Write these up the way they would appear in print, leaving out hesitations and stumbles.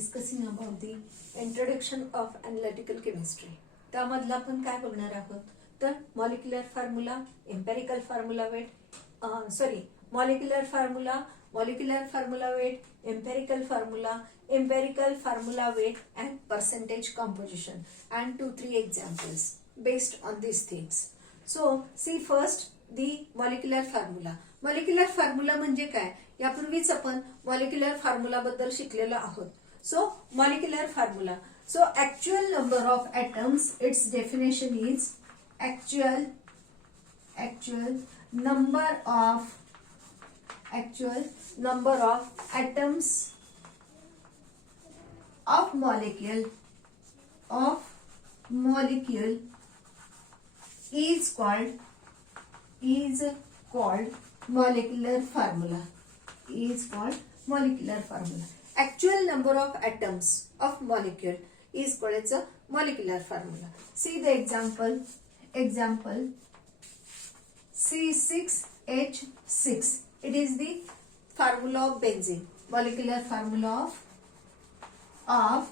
discussing about the introduction of analytical chemistry. त्यामधला आपण काय बघणार आहोत तर molecular formula, empirical formula weight, molecular formula weight, empirical formula weight and percentage composition, and 2-3 examples based on these things. So see first the molecular formula. Molecular formula म्हणजे काय, यापूर्वीच आपण मॉलिक्युलर फॉर्म्युला बद्दल शिकलेलो आहोत. So molecular formula, so actual number of atoms, its definition is actual number of atoms of molecule is called molecular formula. Actual number of atoms of molecule is called as a molecular formula. See the example C6H6. It is the formula of benzene, molecular formula of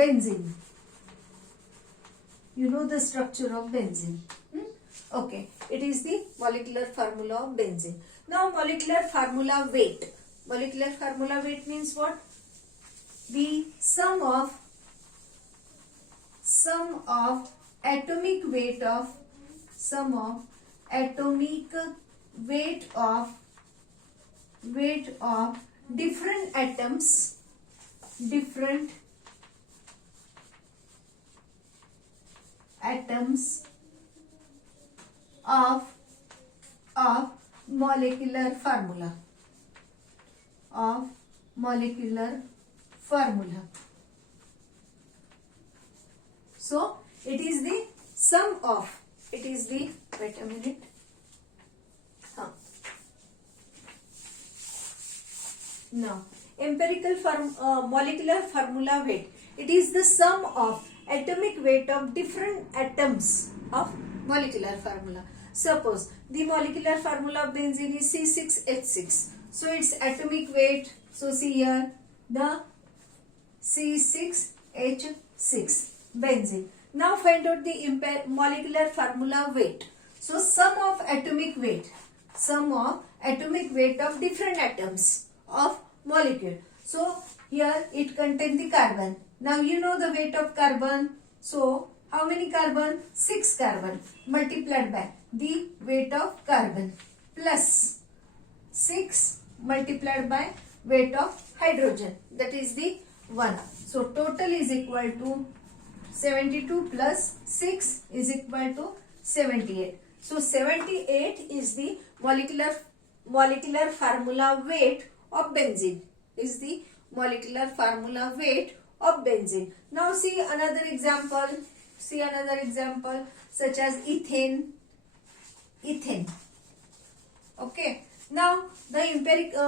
benzene. You know the structure of benzene. Okay, it is the molecular formula of benzene. Now molecular formula weight. Molecular formula weight means what? The sum of atomic weight of different atoms of molecular formula. So it is the sum of, it is the, wait a minute, now molecular formula weight, it is the sum of atomic weight of different atoms of molecular formula. Suppose the molecular formula of benzene is C6H6, so its atomic weight, so see here the C6H6 benzene. Now find out the molecular formula weight. So sum of atomic weight of different atoms of molecule. So here it contains the carbon. Now you know the weight of carbon. So how many carbon? 6 carbon multiplied by the weight of carbon plus 6 multiplied by weight of hydrogen, that is the 1. So total is equal to 72 plus 6 is equal to 78. So 78 is the molecular formula weight of benzene. Is the molecular formula weight of benzene. Now see another example. Such as ethane. Okay. Now the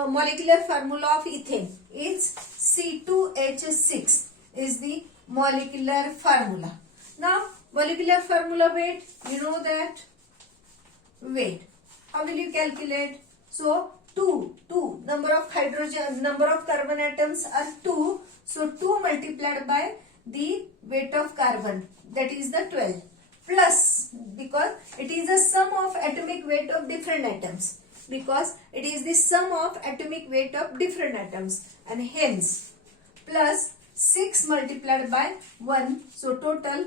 molecular formula of ethane is C2H6 is the molecular formula. Now molecular formula weight, you know that weight. How will you calculate? So 2 number of carbon atoms are 2. So 2 multiplied by the weight of carbon, that is the 12, plus, because it is the sum of atomic weight of different atoms, and hence plus 6 multiplied by 1, so total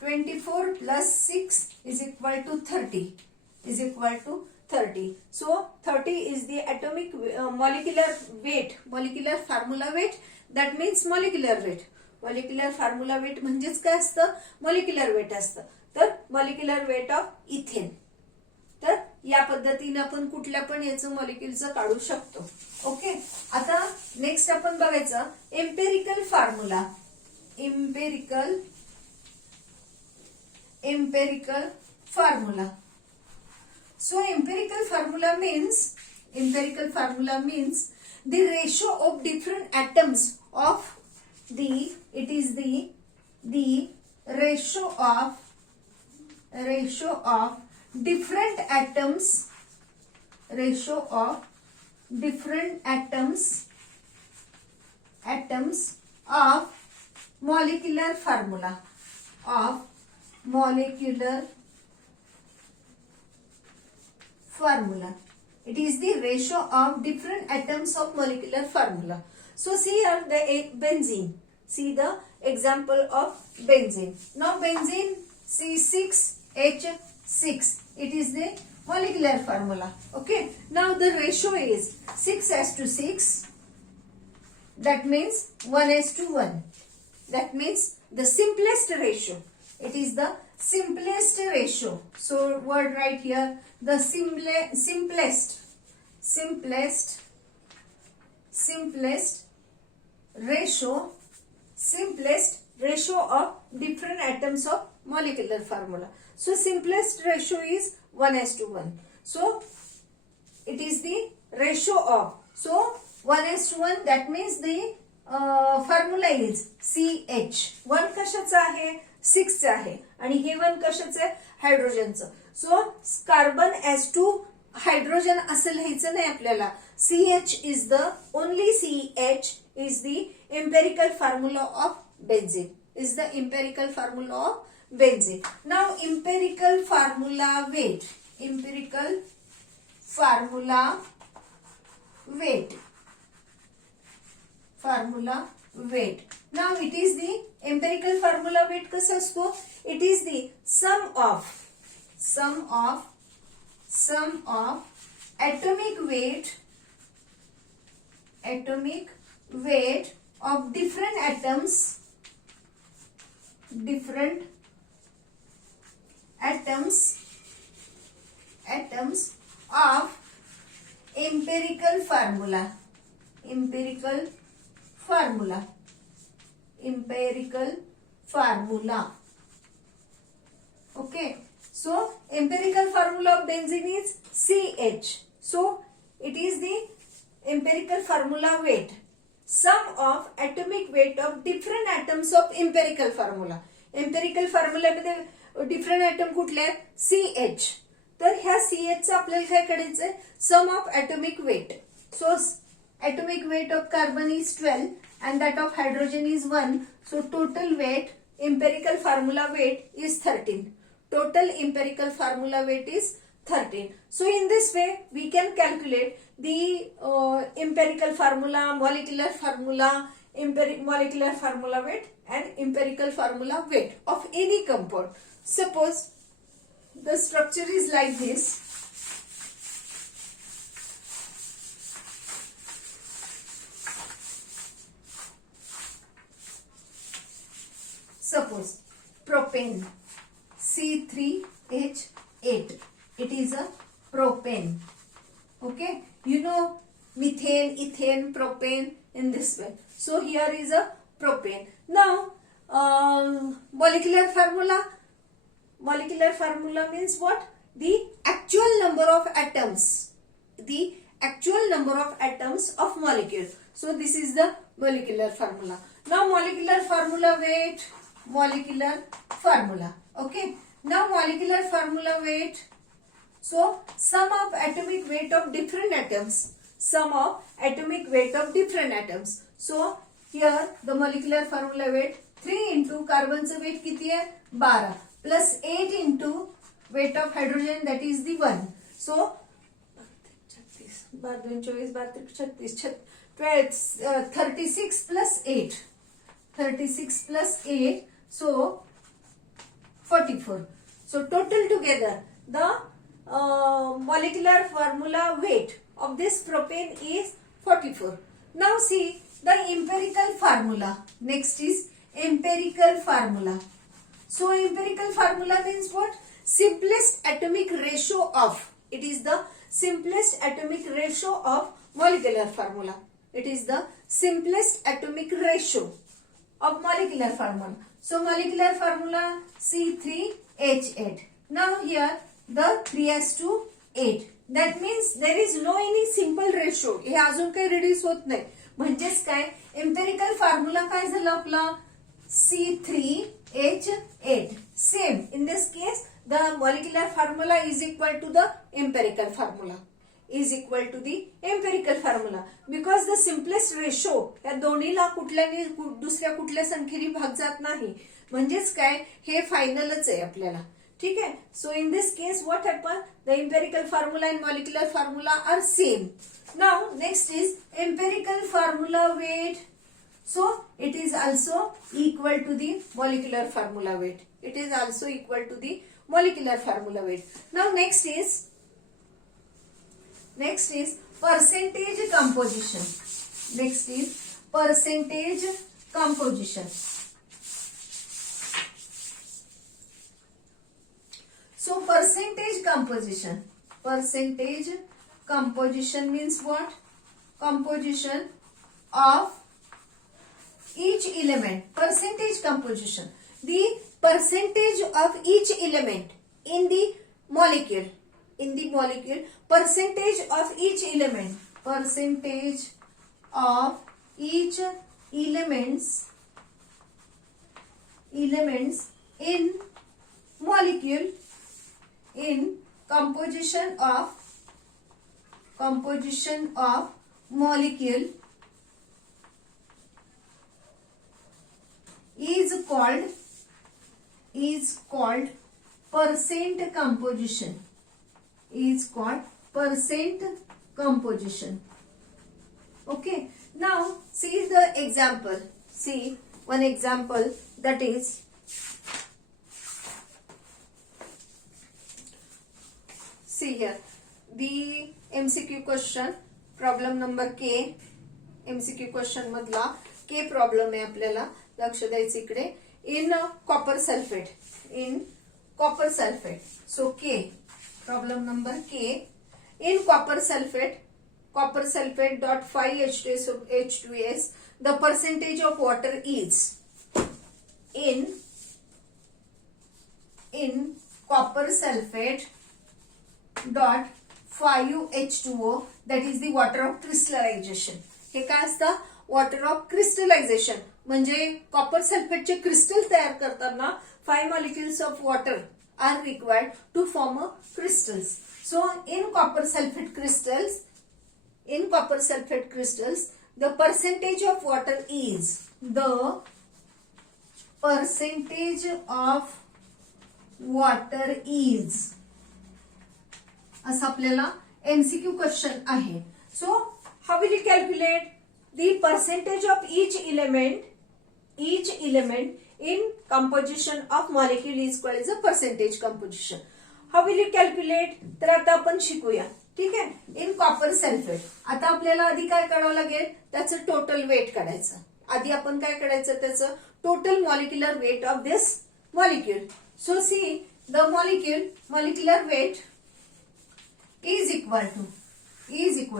24 plus 6 is equal to 30. So 30 is the atomic molecular formula weight, that means molecular weight. Molecular formula weight म्हणजेच काय असतं, molecular weight असतं. तर molecular weight of ethane. तर या पद्धतीने आपण कुठल्या पण याचं मॉलिक्युलचं काढू शकतो. ओके, आता नेक्स्ट आपण बघायचं empirical formula. Empirical formula. So empirical formula means the ratio of different atoms of the ratio of different atoms of molecular formula of molecular formula. It is the ratio of different atoms of molecular formula. So see here the benzene. See the example of benzene. Now benzene C6H6. It is the molecular formula. Okay. Now the ratio is 6:6. That means 1:1. That means the simplest ratio. It is the simplest ratio. So word right here, the simplest ratio of different atoms of molecular formula. So simplest ratio is 1:1. So it is the ratio of. So 1:1, that means the formula is CH. 1 कशाचं आहे? 6 आहे. आणि हे 1 कशाचं आहे? हायड्रोजनचं. So carbon S2 hydrogen असं लिहायचं नाही आपल्याला. CH is the only CH is the empirical formula of benzene. Is the empirical formula of benzene. Now empirical formula weight. Empirical formula weight. Formula weight. Now it is the empirical formula weight कसा असतो? It is the sum of atomic weight of different atoms of empirical formula. Okay. So empirical formula of benzene is CH. So it is the empirical formula weight. Sum of atomic weight of different atoms of empirical formula. Empirical formula मध्ये different atom कुठले आहेत? CH. तर ह्या CH चा आपल्याला काय करायचंय? Sum of atomic weight. So atomic weight of carbon is 12 and that of hydrogen is 1. So total weight, empirical formula weight is 13. Total empirical formula weight is 13. So in this way we can calculate the empirical formula, molecular formula weight and empirical formula weight of any compound. Suppose the structure is like this. Suppose propane C3H8. It is a propane. Okay. You know methane, ethane, propane in this way. So here is a propane. Now molecular formula. Molecular formula means what? The actual number of atoms. The actual number of atoms of molecule. So this is the molecular formula. Now molecular formula weight. Molecular formula. Okay. Now molecular formula weight. So sum of atomic weight of different atoms. Sum of atomic weight of different atoms. So here the molecular formula weight 3 into carbonचं weight किती आहे? 12 plus 8 into weight of hydrogen, that is the 1. So 36 plus 8. 36 plus 8. So 44. So total together the molecular formula weight of this propane is 44. Now see the empirical formula. Next is empirical formula. So empirical formula means what? Simplest atomic ratio of. It is the simplest atomic ratio of molecular formula. It is the simplest atomic ratio of molecular formula. So molecular formula C3H8. Now here the 3:8. That means there is no any simple ratio. हे अजून काही reduce होत नाही. म्हणजेच काय? Empirical formula काय झाला आपला? C3H8. Same. In this case, the molecular formula is equal to the empirical formula. is equal to the empirical formula because the simplest ratio या दोन्हीला कुठल्याने दुसऱ्या कुठल्या संख्येने भाग जात नाही म्हणजेच काय हे फायनलच आहे आपल्याला ठीक आहे so in this case what happen the empirical formula and molecular formula are same now next is empirical formula weight so it is also equal to the molecular formula weight it is also equal to the molecular formula weight now next is percentage composition next is percentage composition so percentage composition means what composition of each element percentage composition the percentage of each element in the molecule percentage of each element elements in molecule in composition of molecule is called percent composition okay now see the example see one example that is see here the MCQ question problem number K MCQ question मधला K problem आहे आपल्याला लक्ष द्यायचं इकडे in copper sulphate so K problem number K in copper sulphate dot 5H2S the percentage of water is in copper sulphate dot 5H2O that is the water of crystallisation हे काय असतं water of crystallisation म्हणजे copper सल्फेटचे crystal तयार करताना 5 molecules of water are required to form a crystals so in copper sulfate crystals the percentage of water is असं आपल्याला MCQ question आहे so how will you calculate the percentage of each element in composition of molecule is called as a percentage composition how will you calculate तर आता आपण शिकूया ठीक आहे in copper sulphate आता आपल्याला आधी काय करावं लागेल त्याचं टोटल वेट काढायचं आधी आपण काय काढायचं त्याचं total molecular weight of this molecule so see the molecular weight is equal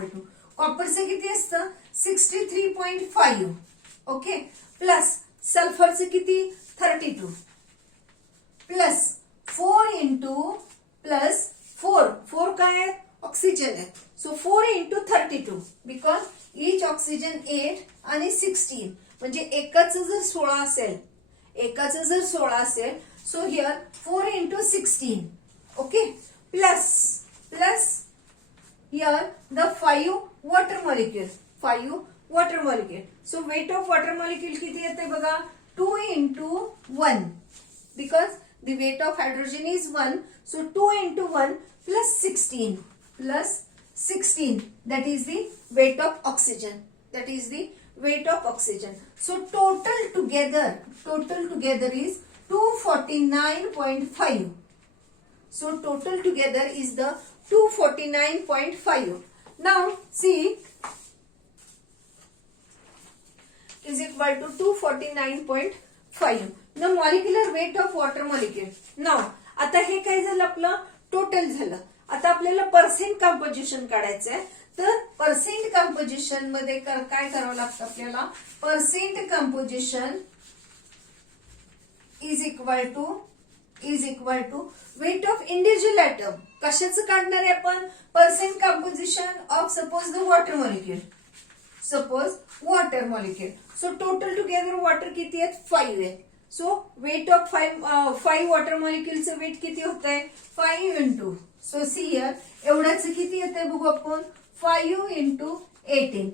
to कॉपरचं किती असतं 63.5 ओके प्लस सल्फरचं किती 32 प्लस 4 काय आहे ऑक्सिजन आहे so 4 into 32 because each oxygen 8 आणि 16 म्हणजे एकाचं जर 16 असेल so here 4 into 16 okay plus here the 5 water molecule so weight of water molecule किती येते बघा 2 into 1 because the weight of hydrogen is 1 so 2 into 1 plus 16 that is the weight of oxygen so total together is 249.5 so total together is the 249.5 now see is equal to 249.5 the molecular weight of water molecule now आता हे काय झालं आपलं total झालं आता आपल्याला percent composition काढायचंय तर पर्सेंट कंपोजिशन मध्ये काय करावं लागतं आपल्याला percent composition is equal to weight of individual atom कशाचं काढणार आहे आपण percent composition of suppose the water molecule so total together water किती आहेत 5 आहे सो वेट ऑफ 5 वॉटर मॉलिक्युलचं वेट किती होत आहे 5 इंटू सो सी हियर एवढ्याच किती येते बघू आपण 5 इंटू 18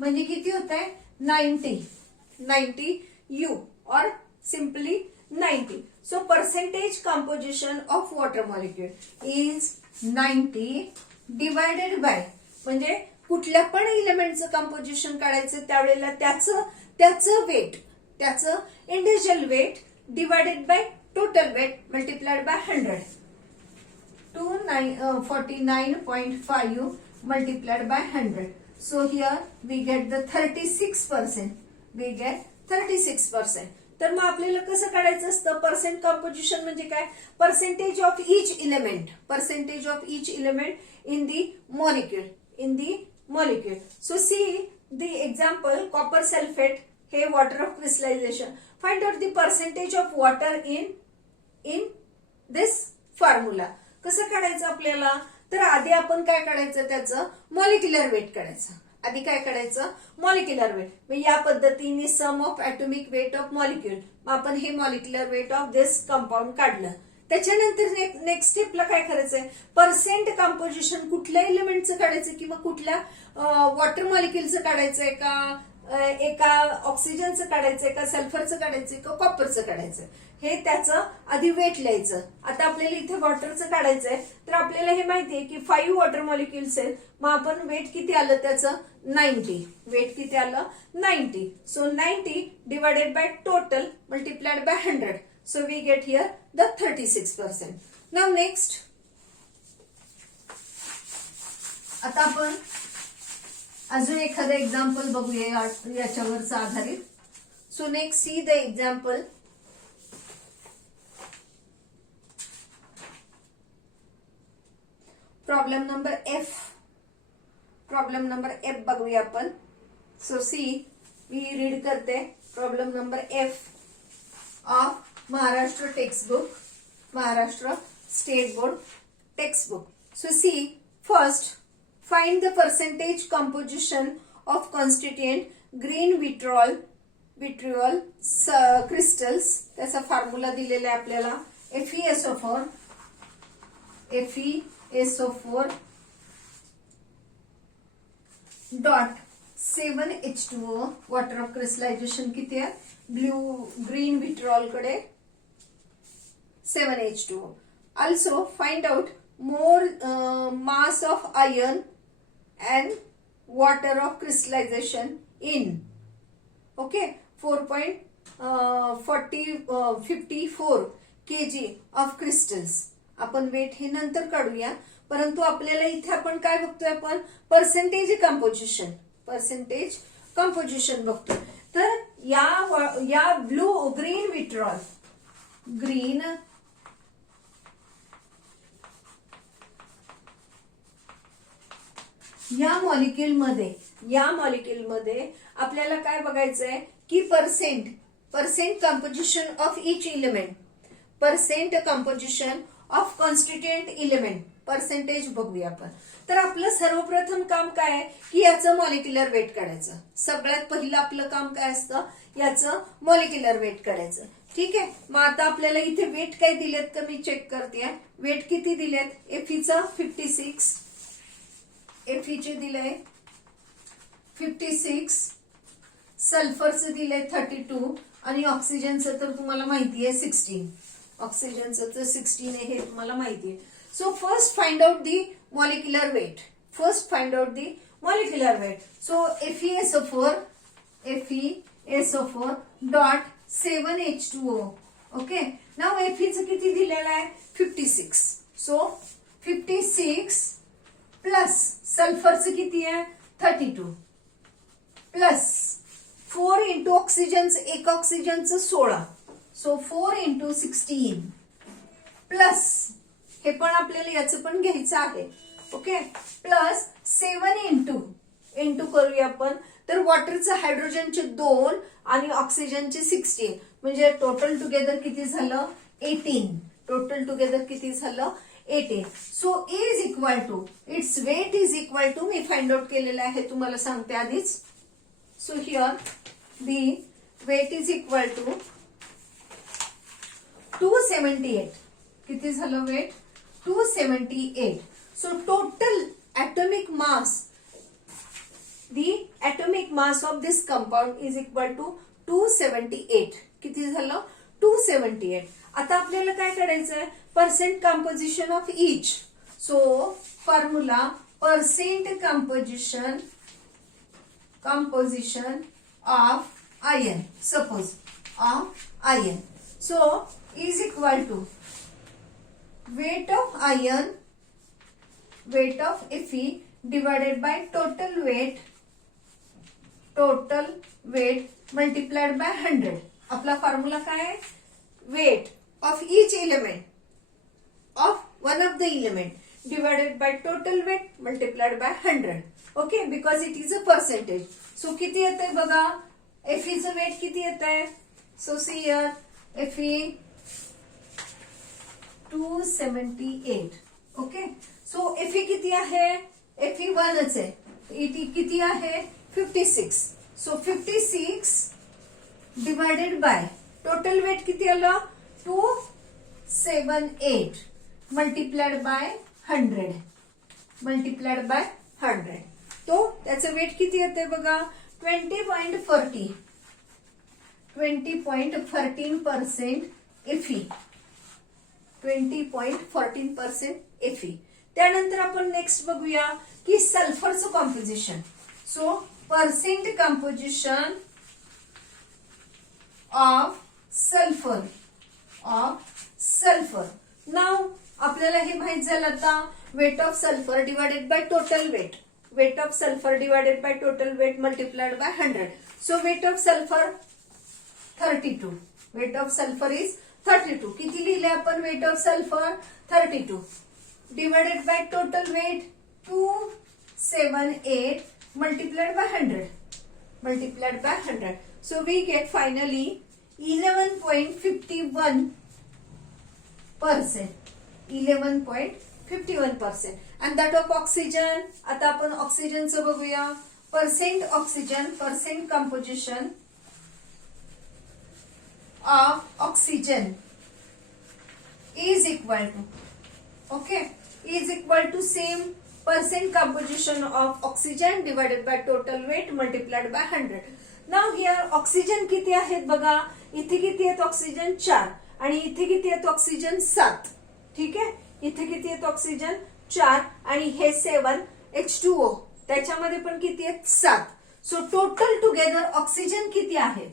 म्हणजे किती होत आहे 90 यू और simply 90. So percentage composition of water molecule is 90 divided by म्हणजे कुठल्या पण एलिमेंटचं कंपोजिशन काढायचं त्यावेळेला त्याचं वेट त्याचं individual weight divided by total weight multiplied by 100 49.5 multiplied by 100. So here we get the 36%. We get 36%. तर मग आपल्याला कसं काढायचं असतं पर्सेंट कंपोजिशन म्हणजे काय percentage of each element in the molecule so see the example copper sulphate हे water of crystallisation find out the percentage of water in this formula कसं काढायचं आपल्याला तर आधी आपण काय काढायचं त्याचं मॉलिक्युलर वेट काढायचं आधी काय करायचं मॉलिक्युलर वेट या पद्धतीने sum of atomic weight of molecule आपण हे molecular weight of this compound काढलं त्याच्यानंतर नेक्स्ट स्टेपला काय करायचंय पर्सेंट कंपोजिशन कुठल्या एलिमेंटचं काढायचं किंवा कुठल्या वॉटर मॉलिक्युलचं काढायचंय का एका ऑक्सिजनचं काढायचंय का सल्फरचं काढायचंय का कॉपरचं काढायचंय हे त्याचं आधी वेट लिहायचं आता आपल्याला इथे वॉटरचं काढायचंय तर आपल्याला हे माहितीये की 5 वॉटर मॉलिक्युल्स आहेत मग आपण वेट किती आलं त्याचं 90 वेट किती आलं 90 so 90 divided by total multiplied by 100 so we get here the 36%. Now next आता आपण अजून एखादं एक्झाम्पल बघूया याच्यावरचं आधारित so next see the example problem number F बघूया आपण सो सी मी रीड करते problem number F of Maharashtra state board text book so see first find the percentage composition of constituent green vitriol crystals त्याचा formula दिलेला आहे आपल्याला FeSO4 dot 7H2O water of crystallisation किती आहे ग्रीन विट्रॉल कडे 7H2O also find out more mass of iron and water of crystallization in 54 kg of crystals आपण weight हे नंतर काढूया परंतु आपल्याला इथे आपण काय बघतोय आपण पर्सेंटेज कंपोजिशन बघतोय तर या ग्रीन विट्रॉल या मॉलिक्युल मध्ये आपल्याला काय बघायचंय की percent composition of each element percent composition of constituent element percentage बघूया आपण तर आपलं सर्वप्रथम काम काय आहे की याचं मॉलिक्युलर वेट काढायचं सगळ्यात पहिलं आपलं काम काय असतं याचं मॉलिक्युलर वेट काढायचं ठीक आहे मग आता आपल्याला इथे वेट काय दिलेत का मी चेक करते वेट किती दिलेत एफीचा 56 एफीचे दिलंय 56 सल्फरचं दिलंय 32 आणि ऑक्सिजनचं तर तुम्हाला माहिती आहे 16 ऑक्सिजनचं तर 16 आहे हे तुम्हाला माहिती आहे so first find out the molecular weight so FeSO4 dot 7H2O okay now Feचं किती दिलेलं आहे 56 सो 56 प्लस सल्फरचं किती आहे 32 प्लस 4 इंटू ऑक्सिजनचं एक ऑक्सिजनचं 16 सो 4 इंटू 16 प्लस हे पण आपल्याला याचं पण घ्यायचं आहे ओके प्लस 7 इंटू करूया आपण तर वॉटरचं हायड्रोजनचे 2 आणि ऑक्सिजनचे 16 म्हणजे टोटल टुगेदर किती झालं 18 so is equal to its weight is equal to मी फाइंड आउट केलेलं आहे तुम्हाला सांगते आधीच so here the weight is equal to 278. किती झालं weight? 278. So total atomic mass, the atomic mass of this compound is equal to 278. किती झालं? 278. आता आपल्याला काय करायचंय? Percent composition of each. So formula percent composition of iron, suppose of iron. So is equal to weight of iron, weight of Fe divided by total weight multiplied by 100. आपला formula काय आहे? weight of each element of one of the element divided by total weight multiplied by 100. Okay, because it is a percentage. So किती येतंय बघा? Fe चं weight किती येतंय? So see here, Fe 278. Okay, so Fe किती आहे? Fe 1च आहे. Et किती आहे? 56. So 56 divided by total weight किती आलं? 278 multiplied by 100. multiplied by 100. तो त्याचं वेट किती येते बघा? 20.40. 20.14% Fe. 20.14% Fe. त्यानंतर आपण नेक्स्ट बघूया की सल्फरचं composition. So percent composition of sulphur. Now आपल्याला हे माहित झालं आता. Weight of sulphur divided by total weight. weight of sulfur divided by total weight multiplied by 100. So weight of sulfur 32. weight of sulfur is 32. किती लिहिले आपण weight of sulfur? 32 divided by total weight 278 multiplied by 100. multiplied by 100. So we get finally 11.51%. 11.51%. And that of oxygen. आता आपण ऑक्सिजनचं बघूया. Percent oxygen, percent composition of oxygen is equal to, okay, is equal to same percent composition of oxygen divided by total weight multiplied by 100. Now here oxygen किती आहेत बघा? इथे किती आहेत ऑक्सिजन? 4. आणि इथे किती आहेत ऑक्सिजन? 7. ठीक आहे. इथे किती आहेत ऑक्सिजन? 4. आणि हे 7 H2O. त्याच्यामध्ये पण किती आहेत? 7. सो टोटल टुगेदर ऑक्सिजन किती आहे?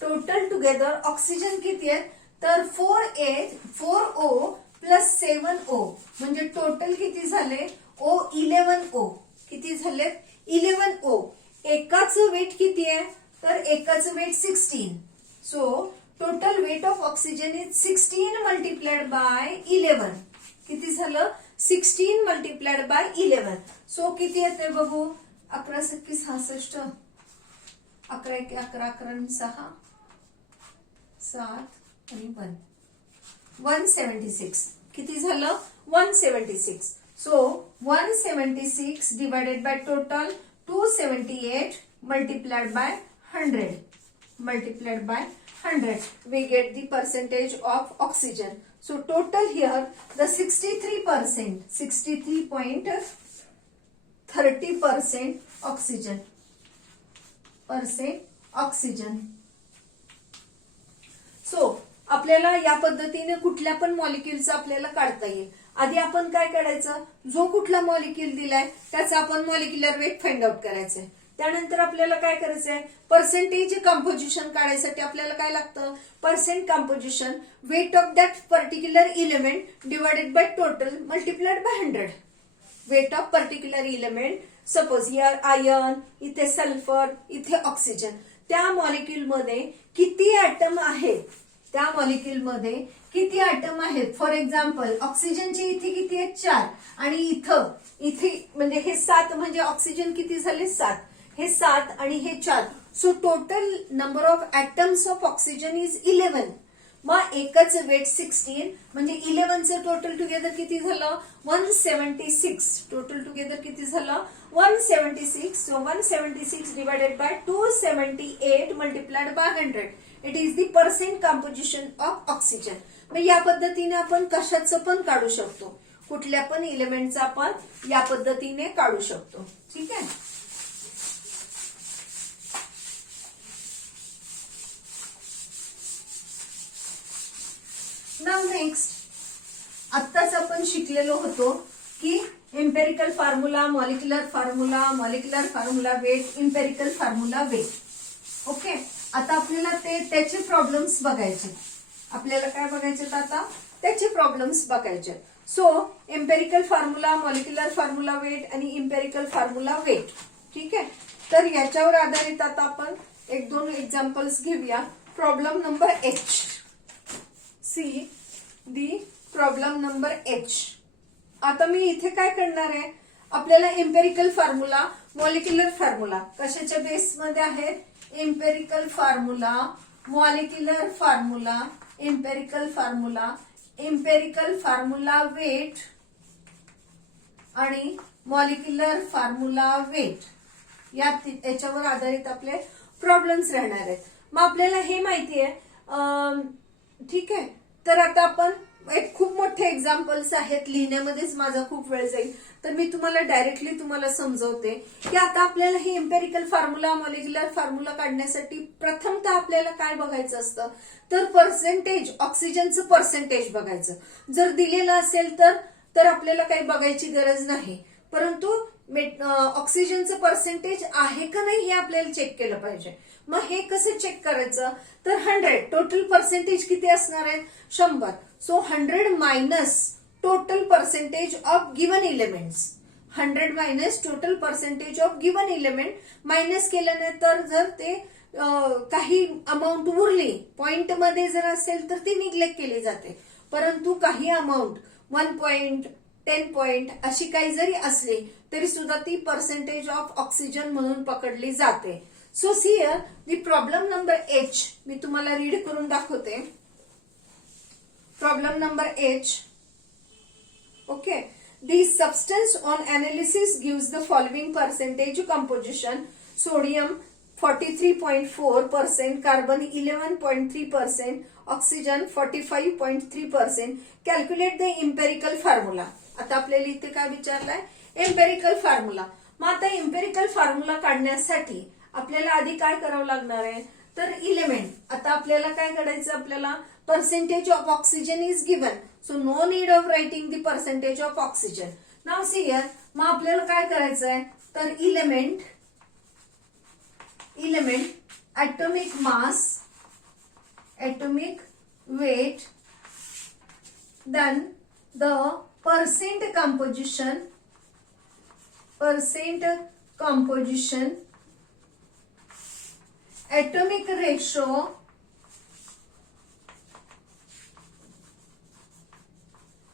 टोटल टुगेदर ऑक्सिजन किती आहे? तर 4O प्लस 7O म्हणजे टोटल किती झाले? O 11O. किती झाले? 11O. एकाचं वेट किती आहे? तर एकाचं weight 16. So total weight of oxygen is 16 multiplied by 11. किती झालं? 16 मल्टिप्लाइड बाय 11. सो किती येते बघू? 11 7 66. 11 1 11 11 6 7 आणि 1 176. किती झालं? 176. So 176 divided by total 278 multiplied by 100. multiplied by 100. We get the percentage of oxygen. So total here the 63%, 63.30% oxygen. oxygen. So आपल्याला या पद्धतीने कुठल्या पण मॉलिक्युलचं आपल्याला काढता येईल. आधी आपण काय काढायचं? जो कुठला मॉलिक्युल दिलाय त्याचा आपण मॉलिक्युलर वेट फाइंड आउट करायचंय. त्यानंतर आपल्याला काय करायचंय? पर्सेंटेज कंपोजिशन काढायसाठी आपल्याला काय लागतं? Percent composition weight of that particular element divided by total multiplied by 100. Weight of particular element, suppose here iron, इथे सल्फर, इथे ऑक्सिजन. त्या मॉलिक्युलमध्ये किती ऍटम आहेत? त्या मॉलिक्युलमध्ये किती ऍटम आहेत? फॉर एक्झाम्पल ऑक्सिजनचे इथे किती आहेत? 4. आणि इथे म्हणजे हे 7 म्हणजे ऑक्सिजन किती झाले? 7. हे 7 आणि हे 4. So total number of atoms of oxygen is 11. मग एकच वेट 16 म्हणजे 11चं टोटल टुगेदर किती झालं? 176. टोटल टुगेदर किती झालं? 176. So 176 divided by 278 multiplied by 100. It is the percent composition of oxygen. मग या पद्धतीने आपण कशाचं पण काढू शकतो, कुठल्या पण इलेमेंटचा आपण या पद्धतीने काढू शकतो. ठीक आहे. नाव नेक्स्ट, आत्ताच आपण शिकलेलो होतो की empirical formula, molecular formula weight, empirical formula weight. Okay. आता आपल्याला त्याचे प्रॉब्लेम्स बघायचे. आपल्याला काय बघायचे आता? त्याचे प्रॉब्लेम्स बघायचे. So empirical formula, molecular formula weight आणि एम्पेरिकल फॉर्म्युला वेट. ठीक आहे. तर याच्यावर आधारित आता आपण एक दोन एक्झाम्पल्स घेऊया. Problem number H. सी दी प्रॉब्लेम नंबर H. आता मी इथे काय करणार आहे, आपल्याला एम्पेरिकल फॉर्म्युला, मॉलिक्युलर फॉर्म्युला कशाच्या बेसमध्ये आहेत? Empirical formula, molecular formula, empirical formula weight आणि मॉलिक्युलर फॉर्म्युला वेट याच्यावर आधारित आपले प्रॉब्लेम्स राहणार आहेत. मग आपल्याला हे माहिती आहे. ठीक आहे. तर आता आपण एक खूप मोठे एक्झाम्पल्स आहेत, लिहिण्यामध्येच माझा खूप वेळ जाईल, तर मी तुम्हाला डायरेक्टली तुम्हाला समजवते की आता आपल्याला हे एम्पेरिकल फॉर्म्युला, मॉलिक्युलर फॉर्म्युला काढण्यासाठी प्रथमतः आपल्याला काय बघायचं असतं, तर पर्सेंटेज, ऑक्सिजनचं पर्सेंटेज बघायचं. जर दिलेलं असेल तर आपल्याला काही बघायची गरज नाही, परंतु ऑक्सिजनचं पर्सेंटेज आहे का नाही हे आपल्याला चेक केलं पाहिजे. मग हे कसं चेक करायचं, तर 100 टोटल पर्सेंटेज किती असणार आहे? 100. So 100 minus total percentage of given elements. 100 minus total percentage of given element minus केल्यानंतर जर ते काही अमाऊंट उरली, पॉइंट मध्ये जर असेल तर ती निग्लेक्ट केली जाते. परंतु काही अमाऊंट 1 पॉइंट, 10 पॉइंट अशी काही जरी असली तरी सुद्धा ती पर्सेंटेज ऑफ ऑक्सिजन म्हणून पकडली जाते. So here the problem number H मी तुम्हाला रीड करून दाखवते. Problem number H. Okay. The substance on analysis gives the following percentage composition: sodium 43.4%, carbon 11.3%, oxygen 45.3%. Calculate the empirical formula. आता आपल्याला इथे काय विचारलंय? Empirical formula. मग आता एम्पेरिकल फॉर्म्युला काढण्यासाठी आपल्याला आधी काय करावं लागणार आहे, तर इलेमेंट. आता आपल्याला काय काढायचं, आपल्याला percentage of oxygen is given, so no need of writing the percentage of oxygen. Now see here. मग आपल्याला काय करायचं आहे, तर element atomic mass, atomic weight, then the percent composition, atomic ratio,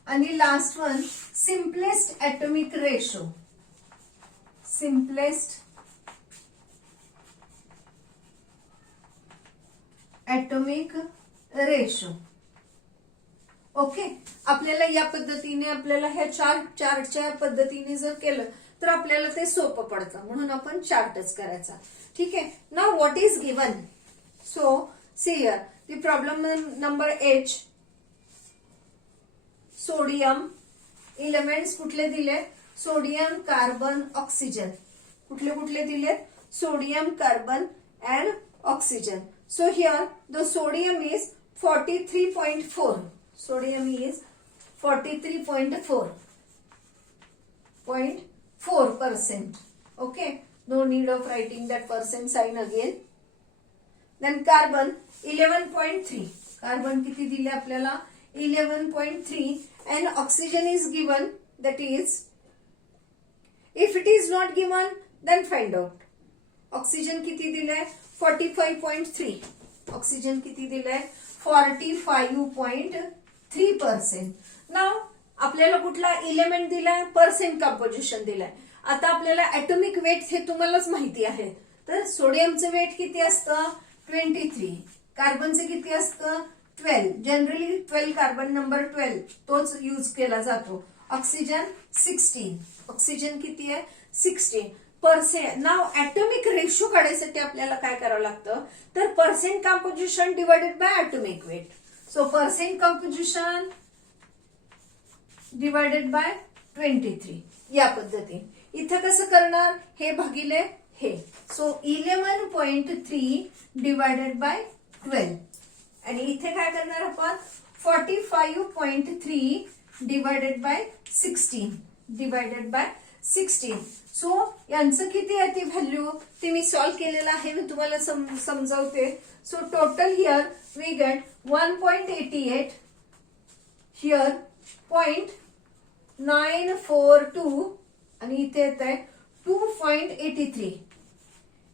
आणि last one simplest atomic ratio. simplest atomic ratio. Okay. आपल्याला या पद्धतीने आपल्याला ह्या चार्टच्या पद्धतीने जर केलं तर आपल्याला ते सोपं पडतं, म्हणून आपण चार्टच करायचा. ठीक आहे. Now what is given? So see here the problem number H. Sodium elements कुठले दिले? Sodium, carbon, oxygen. कुठले कुठले दिलेत? Sodium, carbon and oxygen. So here the sodium is 43.4. Sodium is 43.4%. Okay. No need of writing that percent sign again. Then carbon 11.3. Carbon किती दिले आपल्याला? 11.3. And oxygen is given, that is, if it is not given then find out. Oxygen किती दिले? 45.3. Oxygen किती दिले? 45.3%. Now आपल्याला कुठला element दिलाय? पर्सेंट कंपोजिशन दिलाय. आता आपल्याला ऍटॉमिक वेट हे तुम्हालाच माहिती आहे. तर सोडियमचं वेट किती असतं? 23. कार्बनचं किती असतं? 12. जनरली 12 कार्बन नंबर 12 तोच यूज केला जातो. ऑक्सिजन 16. ऑक्सिजन किती आहे? 16%. नाव ऍटॉमिक रेशो काढायसाठी आपल्याला काय करावं लागतं, तर percent composition divided by atomic weight. So percent composition divided by 23 या पद्धतीने. इथं कसं करणार, हे भागिले हे. सो 11.3 डिवायडेड बाय 12 आणि इथे काय करणार आपण 45.3 divided by 16 divided by 16. So यांचं किती आहे ती व्हॅल्यू ते मी सॉल्व्ह केलेलं आहे, मी तुम्हाला समजावते. So total here we get 1.88 here 0.942 आणि इथे येत आहे 2.83.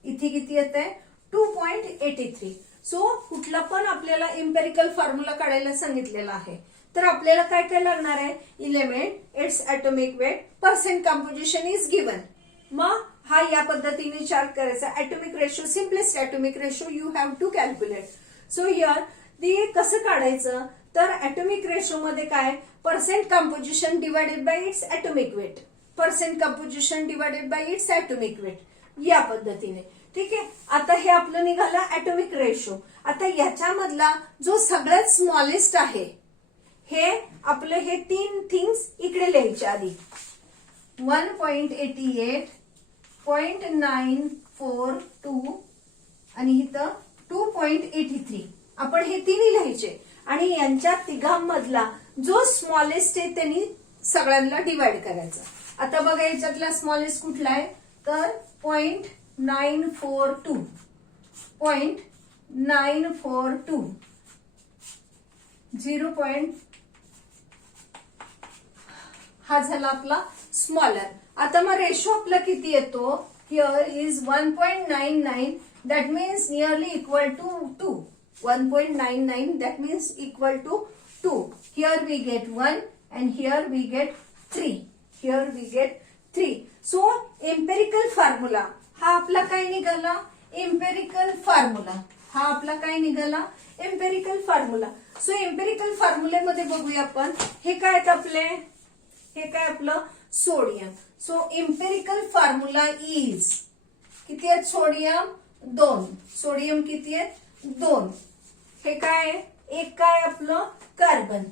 इथे किती येत आहे 2.83. सो कुठला पण आपल्याला इम्पेरिकल फॉर्म्युला काढायला सांगितलेला आहे तर आपल्याला काय काय लागणार आहे, element, its atomic weight, percent composition is given. मग हा या पद्धतीने चार्ट करायचा. Atomic ratio, simplest atomic ratio you have to calculate. So here ते कसं काढायचं तर ॲटॉमिक रेशो मध्ये काय, percent composition divided by its atomic weight, percent composition divided by its atomic weight या पद्धतीने. ठीक आहे. आता हे आपलं निघालं ॲटॉमिक रेशो. आता याच्यामधला जो सगळ्यात स्मॉलेस्ट आहे हे आपलं हे तीन थिंग्स इकडे लिहायचे आधी. 1.88, 0.942 आणि इथं 2.83 आपण हे तिन्ही लिहायचे आणि यांच्या तिघांमधला जो स्मॉलेस्ट आहे त्यांनी सगळ्यांना डिवाइड करायचा. आता बघा याच्यातला स्मॉलेस्ट कुठला आहे तर 0.942 0. हा झाला आपला स्मॉलर. आता मग रेशो आपला किती येतो, here is 1.99 that means nearly equal to 2. 1.99 that means equal to 2. Here we get 1 and here we get 3. Here we get 3. So empirical formula हा आपला काय निघाला, empirical formula. हा आपला काय निघाला, empirical formula. So empirical formula मध्ये बघूया आपण हे काय आहेत आपले, हे काय आपलं sodium. So empirical formula is किती आहेत सोडियम 2. सोडियम किती आहेत 2. हे काय, एक काय आपलं कार्बन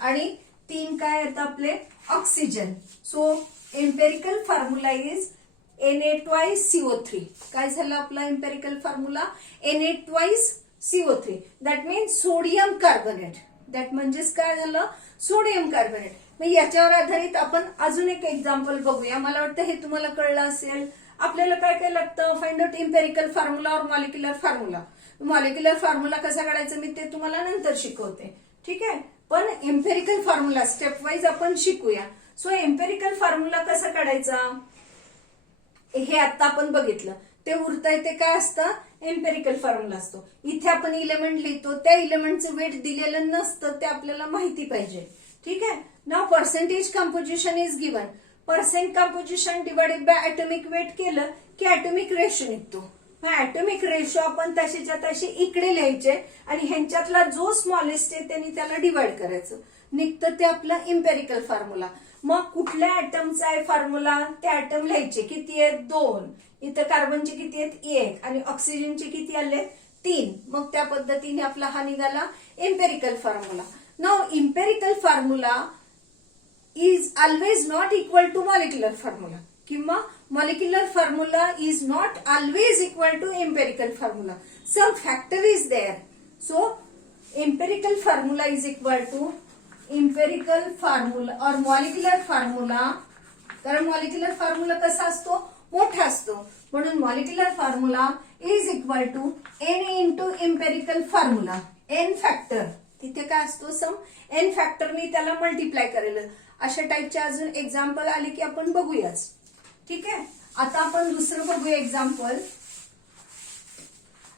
आणि 3 काय आहेत आपले oxygen. So empirical formula is Na2CO3. काय झालं आपला empirical formula Na2CO3 that means sodium carbonate. That म्हणजेच काय झालं सोडियम कार्बोनेट. मग याच्यावर आधारित आपण अजून एक एक्झाम्पल बघूया. मला वाटतं हे तुम्हाला कळलं असेल. आपल्याला काय काय लागतं, फाइंड आउट एम्पेरिकल फॉर्म्युला और मॉलिक्युलर फॉर्म्युला. मॉलिक्युलर फॉर्म्युला कसा काढायचा मी ते तुम्हाला नंतर शिकवते. ठीक आहे, पण एम्पेरिकल फॉर्म्युला स्टेप वाईज आपण शिकूया. सो एम्पेरिकल फॉर्म्युला कसा काढायचा हे आता आपण बघितलं. ते उरतंय ते काय असतं एम्पेरिकल फॉर्म्युला असतो. इथे आपण इलेमेंट लिहितो, त्या इलेमेंटचं वेट दिलेलं नसतं, ते आपल्याला माहिती पाहिजे. ठीक आहे. Now percentage composition is given. Percent composition divided by atomic weight केलं की ॲटॉमिक रेशो निघतो. ॲटॉमिक रेशो आपण तशीच्या तशी इकडे लिहायचे आणि ह्यांच्यातला जो स्मॉलेस्ट आहे त्यांनी त्याला डिवाइड करायचं. निघतं ते आपलं एम्पेरिकल फॉर्म्युला. मग कुठल्या ॲटमचा आहे फॉर्म्युला, ते ॲटम लिहायचे किती आहेत 2. इथं कार्बनचे किती आहेत 1 आणि ऑक्सिजनचे किती आले 3. मग त्या पद्धतीने आपला हा निघाला empirical formula. Now empirical formula is always not equal to molecular formula किंवा molecular formula is not always equal to empirical formula. Some factor is there. So empirical formula is equal to empirical formula or molecular formula. कारण molecular formula कसा असतो मोठा असतो म्हणून molecular formula is equal to n into empirical formula. n factor तिथे काय असतो सम n फॅक्टरनी त्याला मल्टिप्लाय करेल. अशा टाइपचे अजून एक्झाम्पल आले की आपण बघूयाच. ठीक आहे. आता आपण दुसरं बघूया एक्झाम्पल.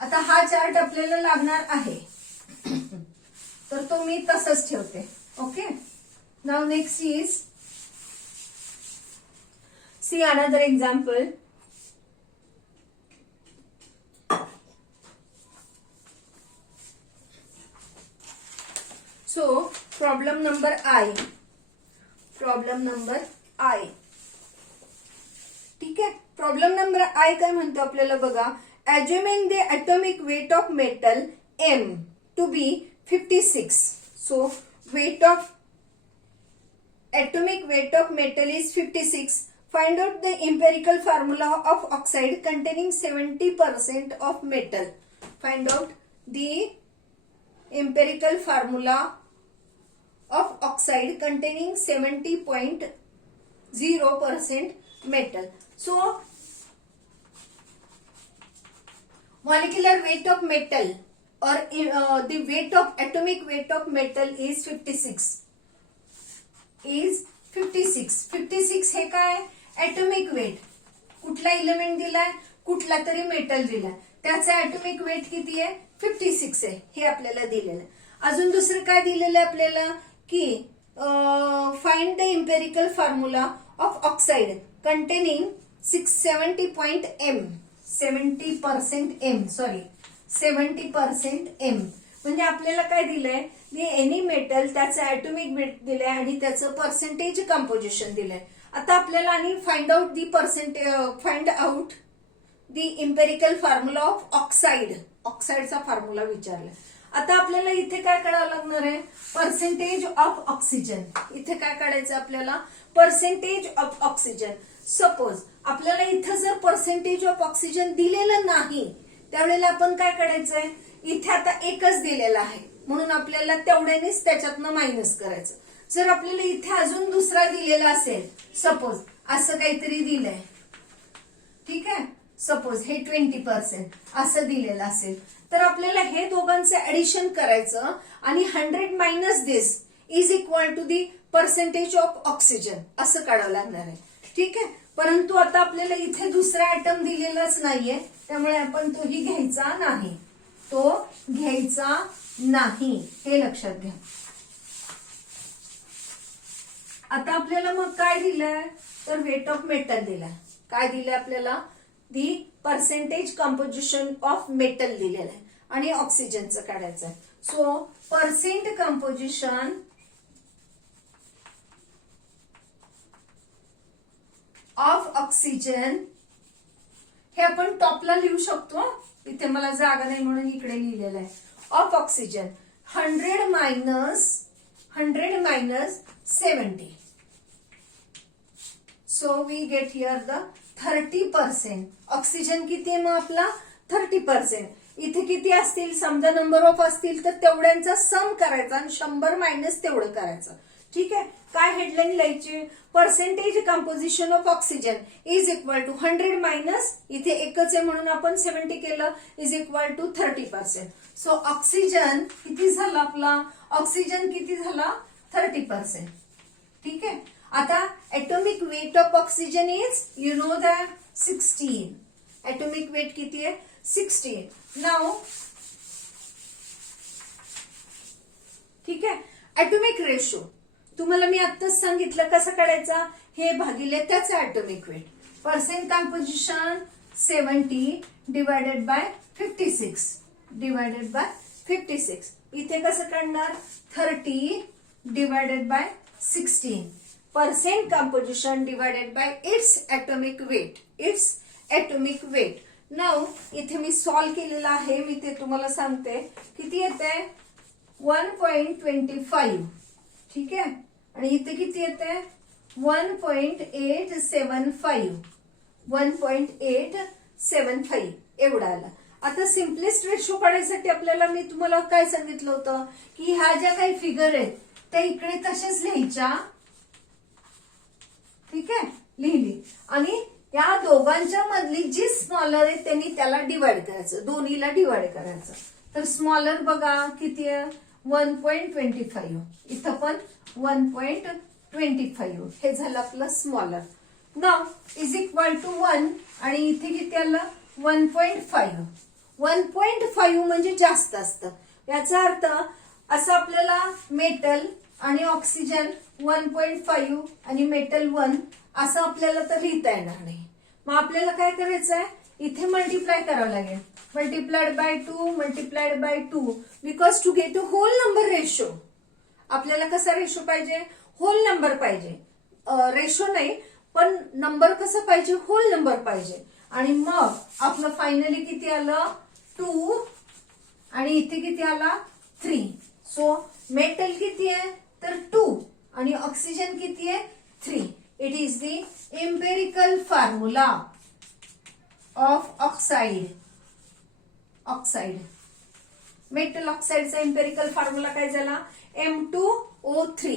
आता हा चार्ट आपल्याला लागणार आहे तर तो मी तसंच ठेवते. Okay. Now next is see another example. So problem number I. Problem number I. ठीक आहे. प्रॉब्लेम नंबर I काय म्हणतो आपल्याला बघा. Assuming the atomic weight of metal M to be 56. So weight of atomic weight of metal is 56. Find out the empirical formula of oxide containing 70% of metal. Find out the empirical formula of oxide containing 70.0% metal. So molecular weight of metal or the weight of atomic weight of metal is 56. Is 56. 56 हे काय atomic weight. कुठला element दिलाय, कुठला तरी metal दिलाय, त्याचा atomic weight किती आहे 56 आहे, हे आपल्याला दिलेलं आहे. अजून दुसरं काय दिलेलं आहे आपल्याला की find the empirical formula of oxide containing 70% M. म्हणजे आपल्याला काय दिलंय, एनी मेटल त्याचं ॲटॉमिक वेट दिलंय आणि त्याचं पर्सेंटेज कंपोजिशन दिलंय. आता आपल्याला आणि find out the empirical formula of oxide. ऑक्साइडचा फॉर्म्युला विचारलाय. आता आपल्याला इथे काय काढावं लागणार आहे, पर्सेंटेज ऑफ ऑक्सिजन. इथे काय काढायचं आपल्याला, पर्सेंटेज ऑफ ऑक्सिजन. सपोज आपल्याला इथं जर पर्सेंटेज ऑफ ऑक्सिजन दिलेलं नाही, त्यावेळेला आपण काय करायचंय, इथे आता एकच दिलेलं आहे म्हणून आपल्याला तेवढ्यानेच त्याच्यातनं मायनस करायचं. जर आपल्याला इथे अजून दुसरा दिलेला असेल, सपोज असं काहीतरी दिलंय, ठीक आहे, सपोज हे 20% असं दिलेलं असेल, तर आपल्याला हे दोघांचं ऍडिशन करायचं आणि 100 minus this is equal to the percentage of oxygen असं काढावं लागणार आहे. ठीक आहे, परंतु आता आपल्याला इथे दुसरा ऍटम दिलेलाच नाहीये, त्यामुळे आपण तोही घ्यायचा नाही. तो घ्यायचा नाही, हे लक्षात घ्या. आता आपल्याला मग काय दिलंय, तर वेट ऑफ मेटल दिलाय. काय दिलंय आपल्याला, दी पर्सेंटेज कंपोजिशन ऑफ मेटल दिलेलं आहे आणि ऑक्सिजनचं काढायचं आहे. So percent composition of oxygen हे आपण टॉपला लिहू शकतो. इथे मला जागा नाही म्हणून इकडे लिहिलेलं आहे. Of oxygen 100 minus 70. So we get here the 30%. Oxygen किती आहे मग आपला 30%. इथे किती असतील, समजा नंबर ऑफ असतील तर तेवढ्यांचा सम करायचा आणि 100 मायनस तेवढं करायचं. ठीक आहे, काय हेडलाईन लिहायची, percentage composition of oxygen is equal to 100 minus, इथे एकच आहे म्हणून आपण 70 केलं, is equal to 30%. So oxygen किती झाला आपला, ऑक्सिजन किती झाला 30%. ठीक आहे, आता atomic weight of oxygen is you know that 16. Atomic weight किती आहे 16. नाउ ठीक आहे, ऍटॉमिक रेशो तुम्हाला मी आत्ताच सांगितलं कसं काढायचा, हे भागिले त्याचा atomic weight. Percent composition 70 divided by 56. इथे कसं काढणार, 30 divided by 16. Percent composition divided by its atomic weight. Now इथे मी सॉल्व केलेलं आहे, मी ते तुम्हाला सांगते. किती येते 1.25. ठीक आहे, आणि इथे किती येते 1.875 एवढा आला. आता सिम्पलेस्ट रेशो काढायसाठी आपल्याला मी तुम्हाला काय सांगितलं होतं की ह्या ज्या काही फिगर आहेत त्या इकडे तशाच लिहायच्या. ठीक आहे, लिहिली आणि या दोघांच्या मधली जी स्मॉलर आहे त्यांनी त्याला डिवाइड करायचं, दोन्हीला डिवाइड करायचं. तर स्मॉलर बघा किती आहे 1.25. इथं पण 1.25 हे झालं आपलं smaller. Now is equal to 1 आणि इथे किती आलं 1.5. 1.5 म्हणजे जास्त असतं. याचा अर्थ असं आपल्याला मेटल आणि ऑक्सिजन 1.5 आणि मेटल 1 असं आपल्याला तर लिहिता येणार नाही. मग आपल्याला काय करायचं आहे, इथे मल्टिप्लाय करावं लागेल. Multiplied by 2 because to get a whole number ratio आपल्याला कसा रेशो पाहिजे, होल नंबर पाहिजे. रेशो नाही पण नंबर कसं पाहिजे, होल नंबर पाहिजे. आणि मग आपलं फायनली किती आलं 2 आणि इथे किती आला 3. सो मेटल किती आहे तर 2 आणि ऑक्सिजन किती आहे 3. It is the empirical formula of oxide. Metal ऑक्साइडचा एम्पेरिकल फॉर्म्युला काय झाला M2O3.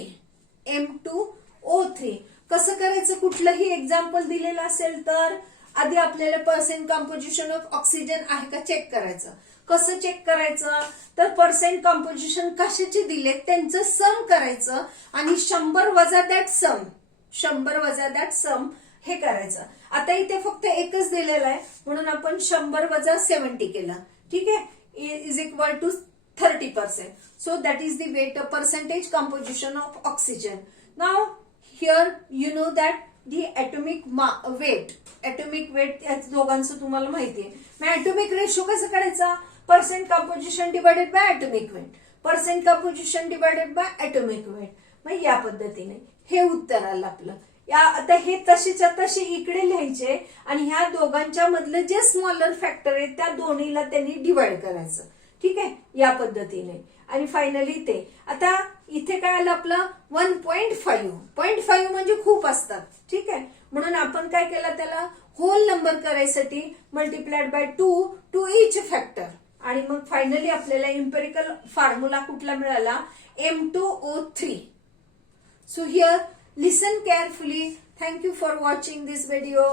M2O3. कसं करायचं कुठलंही एक्झाम्पल दिलेलं असेल तर आधी आपल्याला पर्सेंट कॉम्पोजिशन ऑफ ऑक्सिजन आहे का चेक करायचं. कसं चेक करायचं तर पर्सेंट कॉम्पोजिशन कशाचे दिले त्यांचं सम करायचं आणि 100 वजा दॅट सम हे करायचं. आता इथे फक्त एकच दिलेलं आहे म्हणून आपण 100 वजा 70 केलं. ठीक आहे is equal to 30%. So that is the weight of percentage composition of oxygen. Now here you know that the atomic weight या दोघांचं तुम्हाला माहिती आहे. मग atomic ratio कसं करायचा percent composition divided by atomic weight. Percent composition divided by atomic weight. मग या पद्धतीने हे उत्तर आलं आपलं. आता हे तशीच्या तशी इकडे लिहायचे आणि ह्या दोघांच्या मधलं जे स्मॉलर फॅक्टर आहे त्या दोन्हीला त्यांनी डिवाइड करायचं. ठीक आहे या पद्धतीने. आणि फायनली ते आता इथे काय आलं आपलं 1.5 म्हणजे खूप असतात. ठीक आहे म्हणून आपण काय केलं त्याला होल नंबर करायसाठी multiplied by 2 to each factor. आणि मग फायनली आपल्याला एम्पेरिकल फॉर्म्युला कुठला मिळाला M2O3. So here listen carefully. Thank you for watching this video.